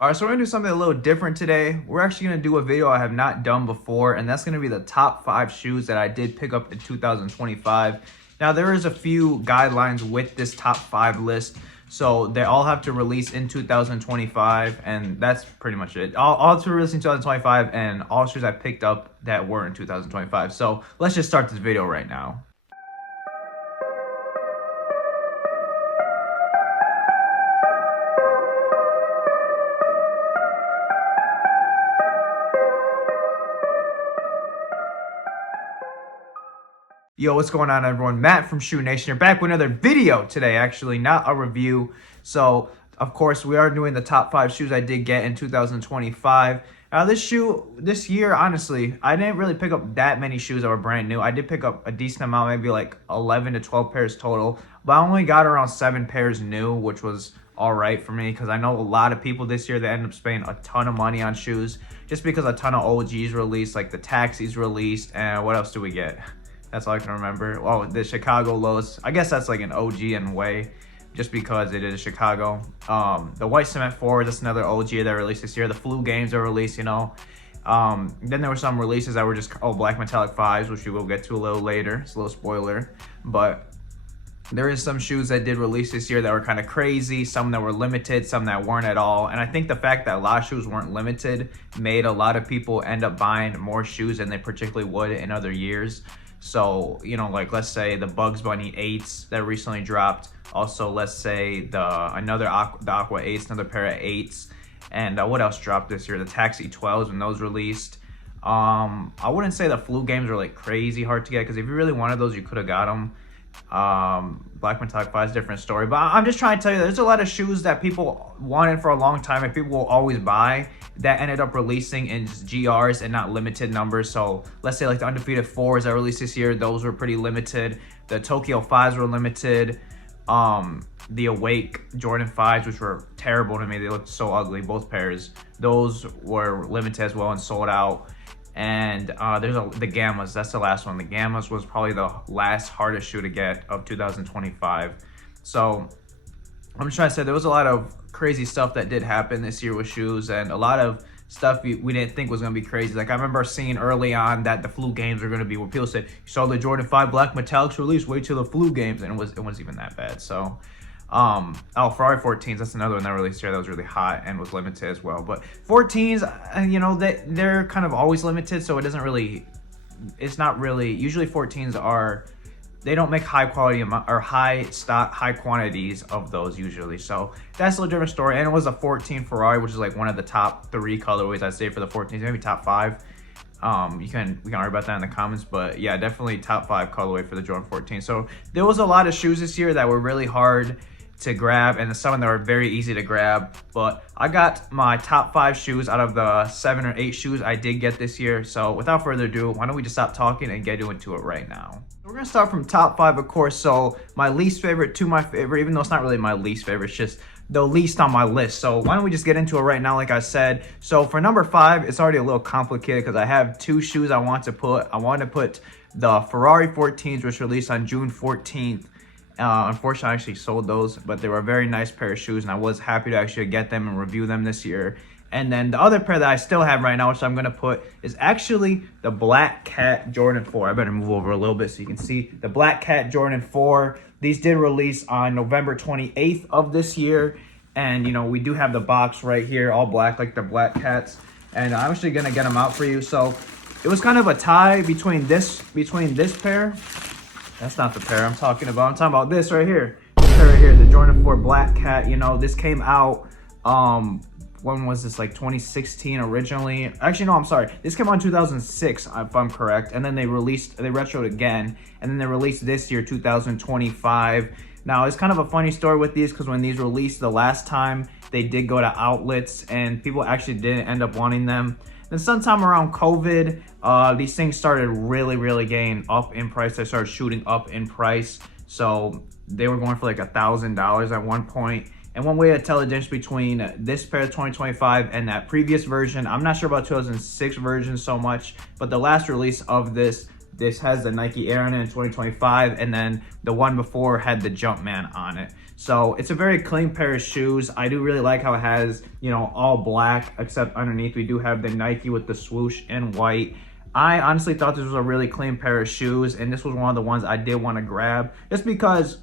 All right, so we're gonna do something a little different today. We're actually gonna do a video I have not done before, and that's gonna be the top 5 shoes that I did pick up in 2025. Now, there is a few guidelines with this top 5 list, so they all have to release in 2025, and that's pretty much it. All to release in 2025, and all shoes I picked up that were in 2025. So let's just start this video right now. Yo, what's going on, everyone? Matt from Shoe Nation here, back with another video today, actually, not a review. So, of course, we are doing the top 5 shoes I did get in 2025. Now, this year, honestly, I didn't really pick up that many shoes that were brand new. I did pick up a decent amount, maybe like 11 to 12 pairs total, but I only got around 7 pairs new, which was all right for me because I know a lot of people this year that end up spending a ton of money on shoes just because a ton of OGs released, like the Taxis released, and what else do we get? That's all I can remember. Oh, the Chicago Lows. I guess that's like an OG in a way, just because it is Chicago. The White Cement 4, that's another OG that released this year. The Flu Games are released, you know. Then there were some releases that were just, Black Metallic 5s, which we will get to a little later. It's a little spoiler. But there is some shoes that did release this year that were kind of crazy, some that were limited, some that weren't at all. And I think the fact that a lot of shoes weren't limited made a lot of people end up buying more shoes than they particularly would in other years. So, you know, like let's say the Bugs Bunny 8s that recently dropped. Also, let's say the Aqua 8s, another pair of 8s. And what else dropped this year? The Taxi 12s when those released. I wouldn't say the Flu Games are like crazy hard to get, because if you really wanted those, you could have got them. Black Metallic 5 is a different story. But I'm just trying to tell you, there's a lot of shoes that people wanted for a long time and people will always buy that ended up releasing in GRs and not limited numbers. So let's say like the Undefeated 4s that released this year, those were pretty limited. The Tokyo 5s were limited. The Awake Jordan 5s, which were terrible to me, they looked so ugly, both pairs, those were limited as well and sold out. And there's the Gammas, that's the last one. The Gammas was probably the last hardest shoe to get of 2025. So I'm just trying to say there was a lot of crazy stuff that did happen this year with shoes, and a lot of stuff we didn't think was going to be crazy. Like I remember seeing early on that the Flu Games were going to be where people said, you saw the Jordan 5 Black Metallics release, wait till the Flu Games, and it wasn't even that bad. So Ferrari 14s, that's another one that released here that was really hot and was limited as well. But 14s, you know, they're kind of always limited, so it's not really, usually 14s they don't make high quality or high quantities of those usually. So that's a little different story. And it was a 14 Ferrari, which is like one of the top 3 colorways I'd say for the 14s, maybe top 5. We can argue about that in the comments, but yeah, definitely top 5 colorway for the Jordan 14. So there was a lot of shoes this year that were really hard to grab, and some that were very easy to grab. But I got my top 5 shoes out of the 7 or 8 shoes I did get this year. So without further ado, why don't we just stop talking and get into it right now. We're gonna start from top 5, of course. So my least favorite to my favorite, even though it's not really my least favorite, it's just the least on my list. So why don't we just get into it right now, like I said. So for number 5, it's already a little complicated because I have 2 shoes I want to put. I want to put the Ferrari 14s, which released on June 14th. Unfortunately, I actually sold those, but they were a very nice pair of shoes, and I was happy to actually get them and review them this year. And then the other pair that I still have right now, which I'm going to put, is actually the Black Cat Jordan 4. I better move over a little bit so you can see. The Black Cat Jordan 4. These did release on November 28th of this year. And, you know, we do have the box right here, all black, like the Black Cats. And I'm actually going to get them out for you. So it was kind of a tie between this pair. That's not the pair I'm talking about. I'm talking about this right here. This pair right here, the Jordan 4 Black Cat. You know, this came out, when was this, like 2016 originally? Actually, no, I'm sorry. This came out in 2006, if I'm correct. And then they retroed again. And then they released this year, 2025. Now, it's kind of a funny story with these because when these released the last time, they did go to outlets and people actually didn't end up wanting them. Then sometime around COVID, these things started really getting up in price. They started shooting up in price. So they were going for like $1,000 at one point. And one way to tell the difference between this pair of 2025 and that previous version, I'm not sure about 2006 version so much, but the last release of this has the Nike Air on it in 2025, and then the one before had the Jumpman on it. So it's a very clean pair of shoes. I do really like how it has, you know, all black, except underneath we do have the Nike with the swoosh in white. I honestly thought this was a really clean pair of shoes, and this was one of the ones I did want to grab just because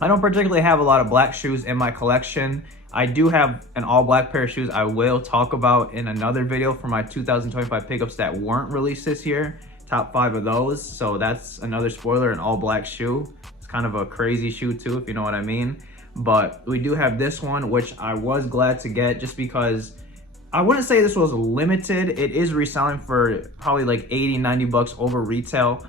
I don't particularly have a lot of black shoes in my collection. I do have an all black pair of shoes I will talk about in another video for my 2025 pickups that weren't released this year. Top 5 of those. So that's another spoiler, an all black shoe. It's kind of a crazy shoe too, if you know what I mean. But we do have this one, which I was glad to get just because I wouldn't say this was limited. It is reselling for probably like 80, 90 bucks over retail.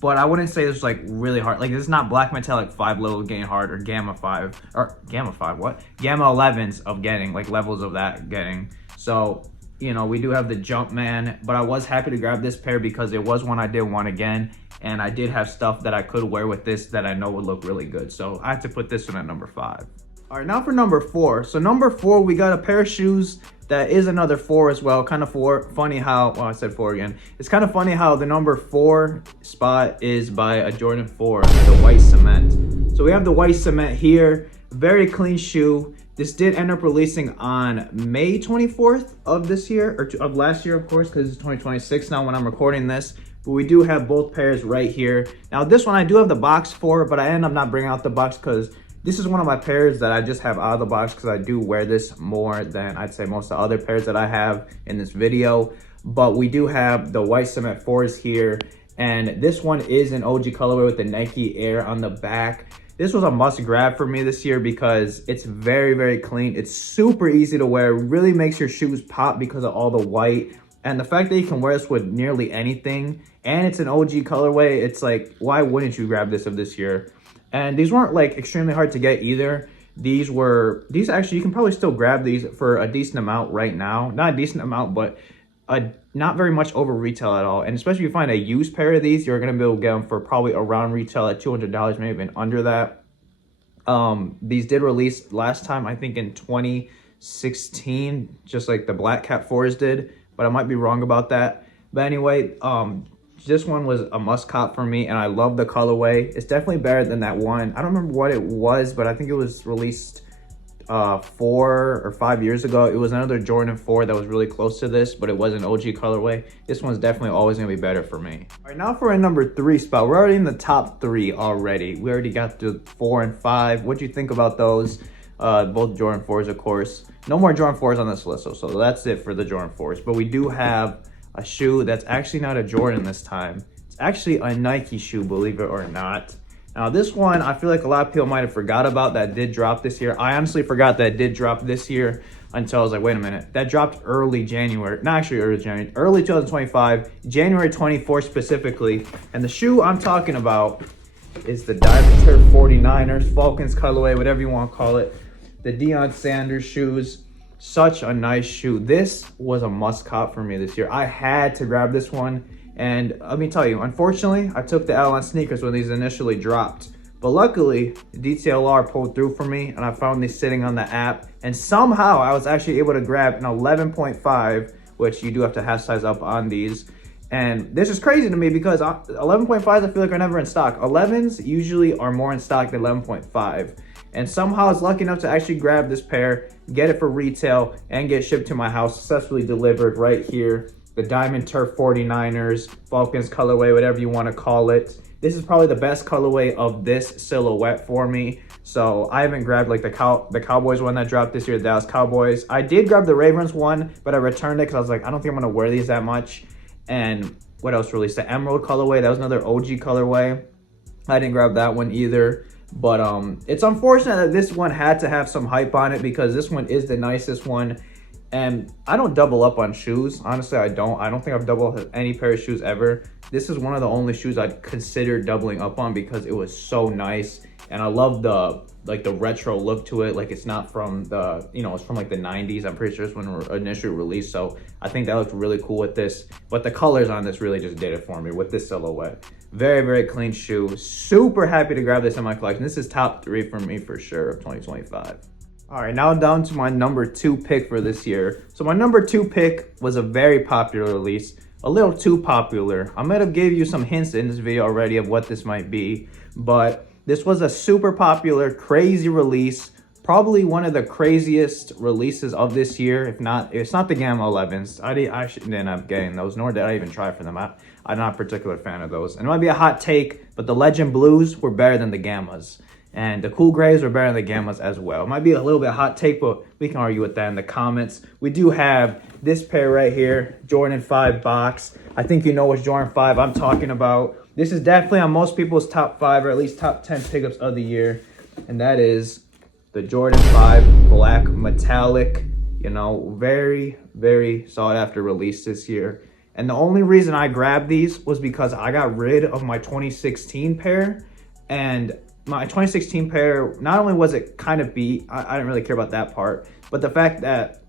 But I wouldn't say it's like really hard. Like, it's not black metallic 5 level getting hard or gamma 5 or gamma 5, what? Gamma 11s of getting, like levels of that getting. So, you know, we do have the Jumpman, but I was happy to grab this pair because it was one I did want again. And I did have stuff that I could wear with this that I know would look really good. So I had to put this one at number 5. All right, now for number 4. So number 4, we got a pair of shoes that is another 4 as well. Kind of funny how, well, I said 4 again. It's kind of funny how the number 4 spot is by a Jordan 4, the white cement. So we have the white cement here, very clean shoe. This did end up releasing on May 24th of this year, or of last year, of course, because it's 2026 now when I'm recording this. But we do have both pairs right here. Now this one I do have the box for, but I end up not bringing out the box because this is one of my pairs that I just have out of the box because I do wear this more than I'd say most of the other pairs that I have in this video. But we do have the white cement 4s here, and this one is an OG colorway with the Nike Air on the back. This was a must grab for me this year because it's very, very clean. It's super easy to wear, really makes your shoes pop because of all the white. And the fact that you can wear this with nearly anything, and it's an OG colorway, it's like, why wouldn't you grab this of this year? And these weren't like extremely hard to get either. These actually, you can probably still grab these for a decent amount right now. Not a decent amount, but not very much over retail at all. And especially if you find a used pair of these, you're gonna be able to get them for probably around retail at $200, maybe even under that. These did release last time, I think in 2016, just like the Black Cat 4s did, but I might be wrong about that. But anyway, this one was a must cop for me, and I love the colorway. It's definitely better than that one. I don't remember what it was, but I think it was released 4 or 5 years ago. It was another Jordan 4 that was really close to this, but it was an OG colorway. This one's definitely always gonna be better for me. All right, now for a number 3 spot. We're already in the top 3 already. We already got the 4 and 5. What do you think about those? Both Jordan 4s, of course. No more Jordan 4s on this list, so that's it for the Jordan 4s. But we do have a shoe that's actually not a Jordan this time. It's actually a Nike shoe, believe it or not. Now this one, I feel like a lot of people might have forgot about that did drop this year. I honestly forgot that did drop this year until I was like, wait a minute, that dropped early January. Not actually early January, early 2025, January 24th specifically. And the shoe I'm talking about is the Diamond Turf 49ers, Falcons colorway, whatever you want to call it. The Deion Sanders shoes. Such a nice shoe. This was a must cop for me this year. I had to grab this one, and let me tell you, unfortunately I took the L on sneakers when these initially dropped, but luckily DTLR pulled through for me and I found these sitting on the app, and somehow I was actually able to grab an 11.5, which you do have to half size up on these. And this is crazy to me because 11.5s I feel like are never in stock. 11s usually are more in stock than 11.5. And somehow I was lucky enough to actually grab this pair, get it for retail, and get shipped to my house, successfully delivered right here. The Diamond Turf 49ers, Falcons colorway, whatever you want to call it. This is probably the best colorway of this silhouette for me. So I haven't grabbed like the Cowboys one that dropped this year, the Dallas Cowboys. I did grab the Ravens one, but I returned it because I was like, I don't think I'm going to wear these that much. And what else released? The Emerald colorway, that was another OG colorway. I didn't grab that one either. But it's unfortunate that this one had to have some hype on it because this one is the nicest one. And I don't double up on shoes. Honestly, I don't think I've doubled up any pair of shoes ever. This is one of the only shoes I'd consider doubling up on because it was so nice. And I love the retro look to it. Like, it's not from the, you know, it's from like the 90s. I'm pretty sure it's when it initially released. So I think that looked really cool with this. But the colors on this really just did it for me with this silhouette. Very, very clean shoe. Super happy to grab this in my collection. This is top 3 for me for sure of 2025. All right, now down to my number 2 pick for this year. So my number 2 pick was a very popular release, a little too popular. I might have gave you some hints in this video already of what this might be, but This was a super popular, crazy release. Probably one of the craziest releases of this year. If not, it's not the Gamma 11s. I shouldn't end up getting those, nor did I even try for them. I'm not a particular fan of those. And it might be a hot take, but the Legend Blues were better than the Gammas. And the Cool Grays were better than the Gammas as well. It might be a little bit hot take, but we can argue with that in the comments. We do have this pair right here, Jordan 5 box. I think you know which Jordan 5 I'm talking about. This is definitely on most people's top 5 or at least top 10 pickups of the year. And that is the Jordan 5 Black Metallic. You know, very, very sought after release this year. And the only reason I grabbed these was because I got rid of my 2016 pair. And my 2016 pair, not only was it kind of beat, I didn't really care about that part, but the fact that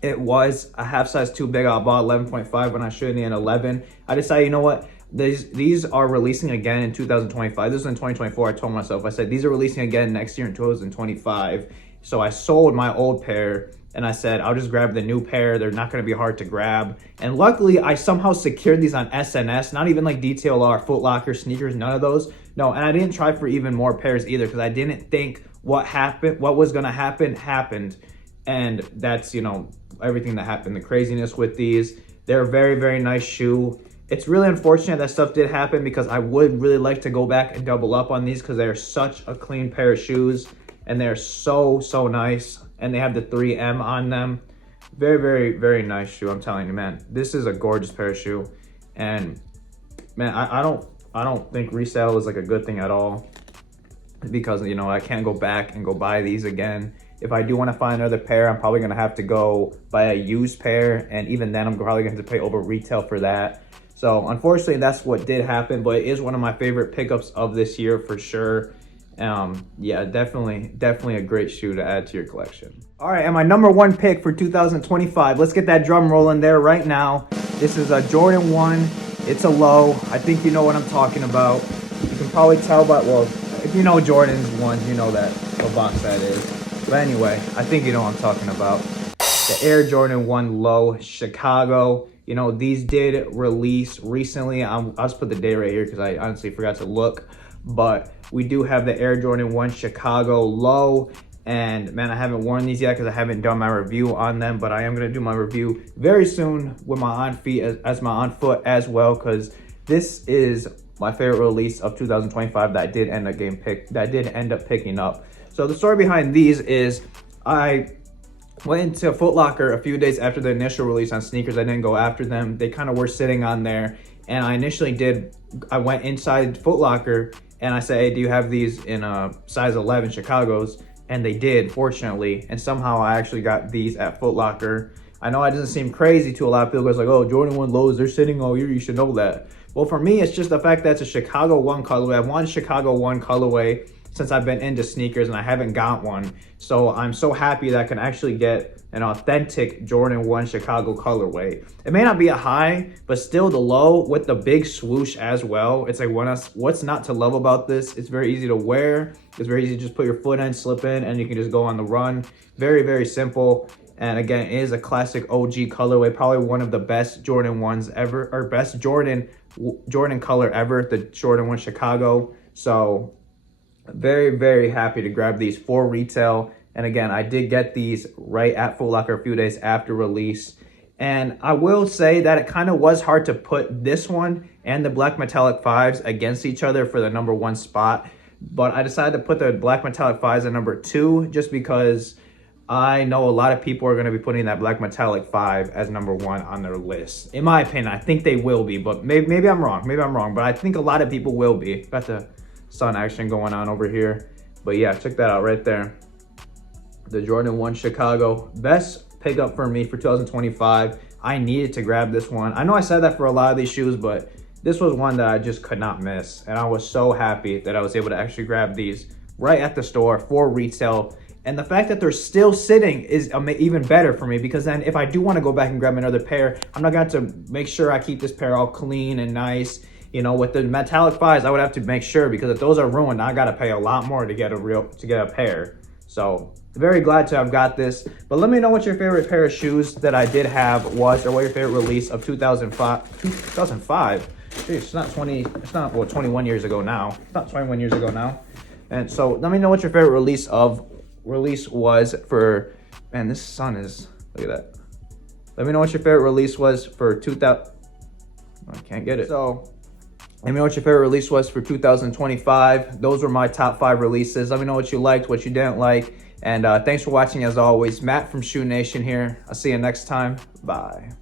it was a half size too big, I bought 11.5 when I should need an 11. I decided, you know what? These are releasing again in 2025. This was in 2024. I told myself, I said, these are releasing again next year in 2025. So I sold my old pair and I said, I'll just grab the new pair. They're not going to be hard to grab. And luckily, I somehow secured these on SNS, not even like DTLR, Foot Locker, sneakers, none of those. No, and I didn't try for even more pairs either because I didn't think what was going to happen happened. And that's, you know, everything that happened, the craziness with these. They're a very, very nice shoe. It's really unfortunate that stuff did happen because I would really like to go back and double up on these because they're such a clean pair of shoes and they're so, so nice. And they have the 3M on them. Very, very, very nice shoe. I'm telling you, man, this is a gorgeous pair of shoe. And man, I don't think resale is like a good thing at all because, you know, I can't go back and go buy these again. If I do want to find another pair, I'm probably going to have to go buy a used pair. And even then, I'm probably going to have to pay over retail for that. So unfortunately, that's what did happen, but it is one of my favorite pickups of this year for sure. Yeah, definitely a great shoe to add to your collection. All right, and my number 1 pick for 2025. Let's get that drum rolling there right now. This is a Jordan 1. It's a low. I think you know what I'm talking about. You can probably tell by, well, if you know Jordan's 1s, you know that what box that is. But anyway, I think you know what I'm talking about. The Air Jordan 1 Low Chicago. You know, these did release recently. I'll just put the day right here because I honestly forgot to look. But we do have the Air Jordan 1 Chicago Low. And man, I haven't worn these yet because I haven't done my review on them. But I am going to do my review very soon with my on feet as my on foot as well. Because this is my favorite release of 2025 that I did end up picking up. So the story behind these is I went into Foot Locker a few days after the initial release on sneakers. I didn't go after them. They kind of were sitting on there. And I initially I went inside Foot Locker and I said, hey, do you have these in a size 11 Chicago's? And they did, fortunately. And somehow I actually got these at Foot Locker. I know it doesn't seem crazy to a lot of people. It's like, oh, Jordan 1 lows, they're sitting all year. You should know that. Well, for me, it's just the fact that it's a Chicago 1 colorway. I've wanted Chicago 1 colorway since I've been into sneakers and I haven't got one. So I'm so happy that I can actually get an authentic Jordan 1 Chicago colorway. It may not be a high, but still the low with the big swoosh as well. It's like, what's not to love about this? It's very easy to wear. It's very easy to just put your foot in, slip in, and you can just go on the run. Very, very simple. And again, it is a classic OG colorway, probably one of the best Jordan 1s ever, or best Jordan color ever, the Jordan 1 Chicago. So very, very happy to grab these for retail. And again, I did get these right at Foot Locker a few days after release. And I will say that it kind of was hard to put this one and the Black Metallic 5s against each other for the number 1 spot. But I decided to put the Black Metallic 5s at number 2 just because I know a lot of people are going to be putting that Black Metallic 5 as number 1 on their list. In my opinion, I think they will be, but maybe I'm wrong. Maybe I'm wrong, but I think a lot of people will be. Got the sun action going on over here. But yeah, check that out right there. The Jordan 1 Chicago. Best pickup for me for 2025. I needed to grab this one. I know I said that for a lot of these shoes, but this was one that I just could not miss. And I was so happy that I was able to actually grab these right at the store for retail. And the fact that they're still sitting is even better for me because then if I do want to go back and grab another pair, I'm not going to have to make sure I keep this pair all clean and nice. You know, with the metallic 5s, I would have to make sure because if those are ruined, I got to pay a lot more to get a pair. So very glad to have got this. But let me know what your favorite pair of shoes that I did have was, or what your favorite release of 2005 it's not 20, it's not, well, 21 years ago now. It's not 21 years ago now. And so let me know what your favorite release was for, man, this sun is, look at that. Let me know what your favorite release was for 2000, I can't get it. So let me know what your favorite release was for 2025. Those were my top 5 releases. Let me know what you liked, what you didn't like. And thanks for watching as always. Matt from Shoe Nation here. I'll see you next time. Bye.